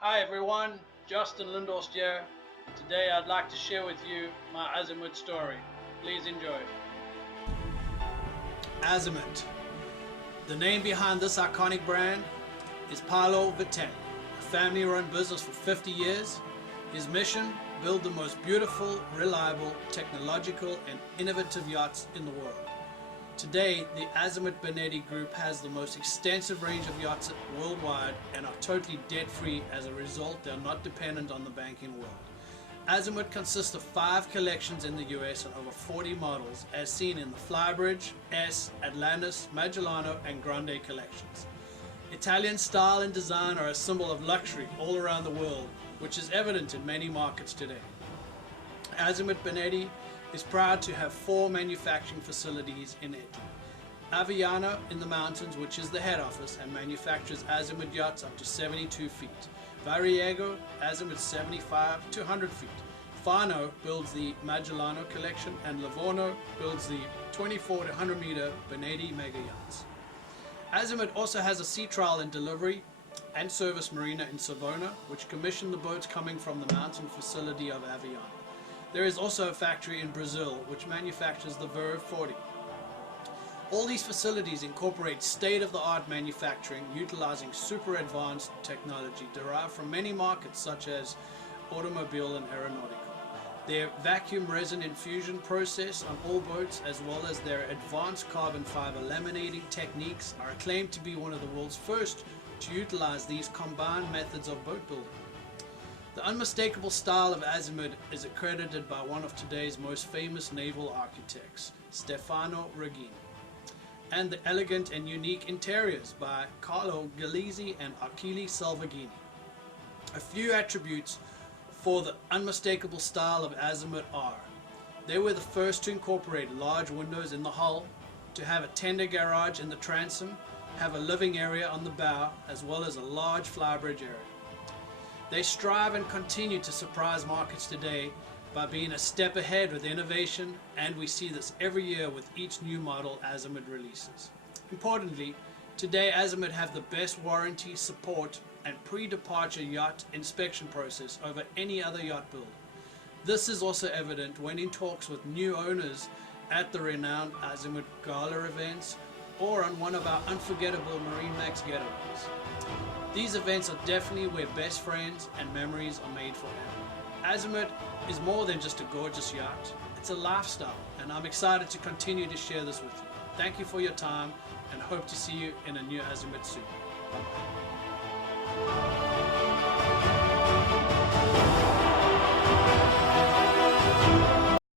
Hi everyone, Justin Lindhorst here. Today I'd like to share with you my Azimut story. Please enjoy. Azimut. The name behind this iconic brand is Paolo Vitale, a family-run business for 50 years. His mission, build the most beautiful, reliable, technological and innovative yachts in the world. Today, the Azimut Brand Group has the most extensive range of yachts worldwide and are totally debt-free. As a result, they are not dependent on the banking world. Azimut consists of 5 collections in the US and over 40 models, as seen in the Flybridge, S, Atlantis, Magellano and Grande collections. Italian style and design are a symbol of luxury all around the world, which is evident in many markets today. Azimut Brand is proud to have 4 manufacturing facilities in Italy. Aviano in the mountains, which is the head office and manufactures Azimut yachts up to 72 feet. Variego, Azimut 75 to 100 feet. Fano builds the Magellano collection and Livorno builds the 24 to 100 meter Brand mega yachts. Azimut also has a sea trial and delivery and service marina in Savona, which commissioned the boats coming from the mountain facility of Aviano. There is also a factory in Brazil which manufactures the Verve 40. All these facilities incorporate state-of-the-art manufacturing utilizing super advanced technology derived from many markets such as automobile and aeronautical. Their vacuum resin infusion process on all boats, as well as their advanced carbon fiber laminating techniques, are claimed to be one of the world's first to utilize these combined methods of boat building. The unmistakable style of Azimut is accredited by one of today's most famous naval architects, Stefano Regini, and the elegant and unique interiors by Carlo Galizzi and Achille Salvaggini. A few attributes for the unmistakable style of Azimut are: they were the first to incorporate large windows in the hull, to have a tender garage in the transom, have a living area on the bow, as well as a large flybridge area. They strive and continue to surprise markets today by being a step ahead with innovation, and we see this every year with each new model Azimut releases. Importantly, today Azimut have the best warranty, support and pre-departure yacht inspection process over any other yacht builder. This is also evident when in talks with new owners at the renowned Azimut Gala events or on one of our unforgettable MarineMax getaways. These events are definitely where best friends and memories are made forever. Azimut is more than just a gorgeous yacht, it's a lifestyle, and I'm excited to continue to share this with you. Thank you for your time and hope to see you in a new Azimut soon. Bye-bye.